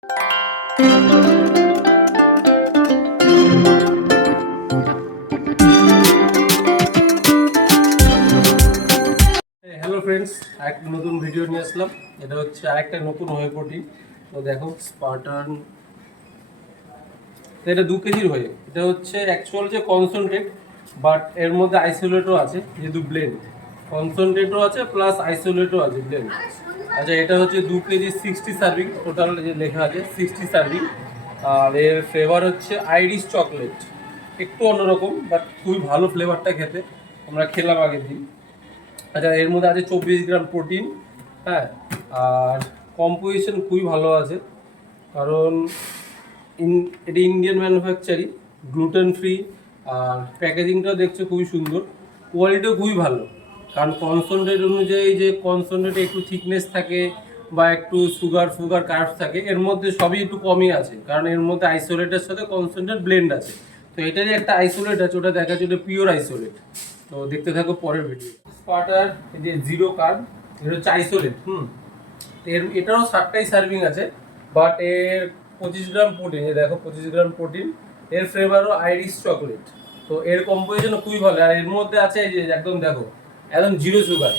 Hello friends, একটা নতুন video নিয়ে আসলাম। এটা হচ্ছে আরেকটা নতুন হয়ে প্রোটিন। তো দেখো স্পার্টান, এটা 2 কেজির হয়ে। এটা হচ্ছে অ্যাকচুয়াল যে কনসেন্ট্রেট, বাট এর মধ্যে আইসোলেটও আছে, যেহেতু ব্লেন্ড। কনসেন্ট্রেটও আছে প্লাস আইসোলেটও আছে, ব্লেন্ড। আচ্ছা, এটা হচ্ছে 2 কেজি 60 সার্ভিং, টোটাল যে লেখা আছে 60 সার্ভিং। আর এর ফ্লেভার হচ্ছে আইরিশ চকলেট, একটু অন্যরকম বাট খুবই ভালো ফ্লেভারটা খেতে। আমরা খেলাম আগের দিন। আচ্ছা, এর মধ্যে আছে 24 গ্রাম প্রোটিন। হ্যাঁ, আর কম্পোজিশন খুবই ভালো আছে, কারণ এটি ইন্ডিয়ান ম্যানুফ্যাকচারিং, গ্লুটেন ফ্রি। আর প্যাকেজিংটাও দেখছে খুবই সুন্দর, কোয়ালিটিও খুবই ভালো। কারণ কনসেন্ট্রেট অনুযায়ী যে কনসেন্ট্রেটে একটু থিকনেস থাকে বা একটু সুগার কার্বস থাকে, এর মধ্যে সবই একটু কমই আছে, কারণ এর মধ্যে আইসোলেটের সাথে কনসেন্ট্রেট ব্লেন্ড আছে। তো এটারই একটা আইসোলেট আছে, ওটা দেখা যাচ্ছে ওটা পিওর আইসোলেট। তো দেখতে থাকো পরের ভিডিও। স্পার্টার এই যে জিরো কার্ব, এটা হচ্ছে আইসোলেট। এটারও 60টাই সার্ভিং আছে, বাট এর 25 গ্রাম প্রোটিন। দেখো 25 গ্রাম প্রোটিন। এর ফ্লেভারও আইরিশ চকলেট। তো এর কম্পোজিশনও খুবই ভালো। আর এর মধ্যে আছে এই যে একদম দেখো, একদম জিরো সুগার,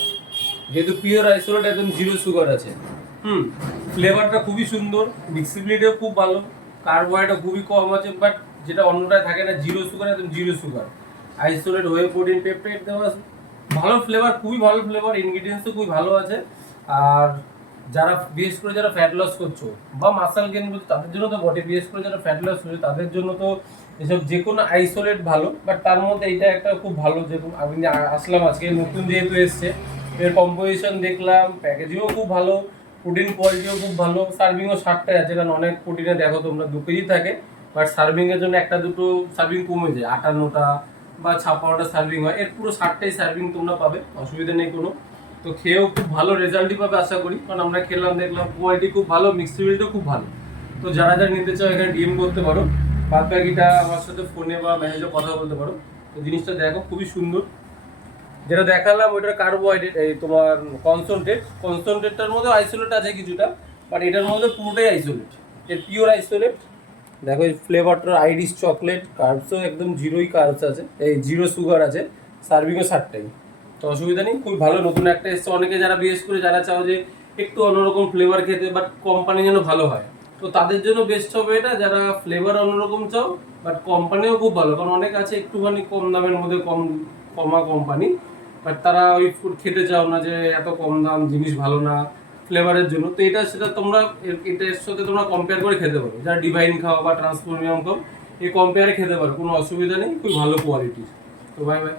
যেহেতু পিওর আইসোলেট, একদম জিরো সুগার আছে। ফ্লেভারটা খুবই সুন্দর, মিক্সিবিলিটিও খুব ভালো, কার্বোহাইড্রেট খুবই কম আছে, বাট যেটা অন্যটায় থাকে না, জিরো সুগার, একদম জিরো সুগার। আইসোলেট হয়ে প্রোটিন পেপটাইড দেওয়া, ভালো ফ্লেভার, খুবই ভালো ফ্লেভার, ইনগ্রিডিয়েন্টসও খুবই ভালো আছে। আর যারা বিশেষ করে যারা ফ্যাট লস করছো বা মাসল গেইন করছো, তাদের জন্য তো বটে। বিশেষ করে যারা ফ্যাট লস করছো তাদের জন্য তো এসব যে কোনো আইসোলেট ভালো, বাট তার মধ্যে এইটা একটা খুব ভালো। যেরকম আমি আসলাম আজকে, নতুন যেহেতু এসছে, এর কম্পোজিশন দেখলাম, প্যাকেজিংও খুব ভালো, প্রোটিন কোয়ালিটিও খুব ভালো। সার্ভিংও 60টাই আছে, কারণ অনেক প্রোটিনে দেখো তোমরা 2 কেজি থাকে, বাট সার্ভিংয়ের জন্য একটা দুটো সার্ভিং কমে যায়, 58টা বা 56টা সার্ভিং হয়। এর পুরো 60টাই সার্ভিং তোমরা পাবে, অসুবিধা নেই কোনো। তো খেয়েও খুব ভালো রেজাল্টই পাবে আশা করি, কারণ আমরা খেলাম, দেখলাম কোয়ালিটি খুব ভালো, মিক্সিবিলিটিও খুব ভালো। তো যারা যারা নিতে চাও এখানে ডিএম করতে পারো, বাদ বাকিটা আমার সাথে ফোনে বা মেসেজে কথা বলতে পারো। তো জিনিসটা দেখো খুবই সুন্দর। যেটা দেখালাম ওইটার কার্বোহাইড্রেট, এই তোমার কনসেন্ট্রেটটার মধ্যে আইসোলেট আছে কিছুটা, বাট এটার মধ্যে পুরোটাই আইসোলেট, এর পিওর আইসোলেট। দেখো এই ফ্লেভারটার আইরিশ চকলেট, কার্বসও একদম জিরোই কার্বস আছে, এই জিরো সুগার আছে, সার্ভিংও 60টাই। তো অসুবিধা নেই, খুব ভালো। নতুন একটা এসছে, অনেকে যারা বিশেষ করে যারা চাও যে একটু অন্যরকম ফ্লেভার খেতে, বাট কোম্পানি যেন ভালো হয়, তো তাদের জন্য বেস্ট হবে এটা। যারা ফ্লেভার অন্যরকম চাও বাট কোম্পানিও খুব ভালো, কারণ অনেক আছে একটুখানি কম দামের মধ্যে, কমা কোম্পানি, বাট তারা ওই ফুড খেতে চাও না যে এত কম দাম জিনিস ভালো না ফ্লেভারের জন্য। তো এটা সেটা তোমরা এটার সাথে তোমরা কম্পেয়ার করে খেতে পারো, যারা ডিভাইন খাও বা ট্রান্সফর্মিয়াম খাও, এই কম্পেয়ারে খেতে পারো, কোনো অসুবিধা নেই, খুব ভালো কোয়ালিটি। তো বাই বাই।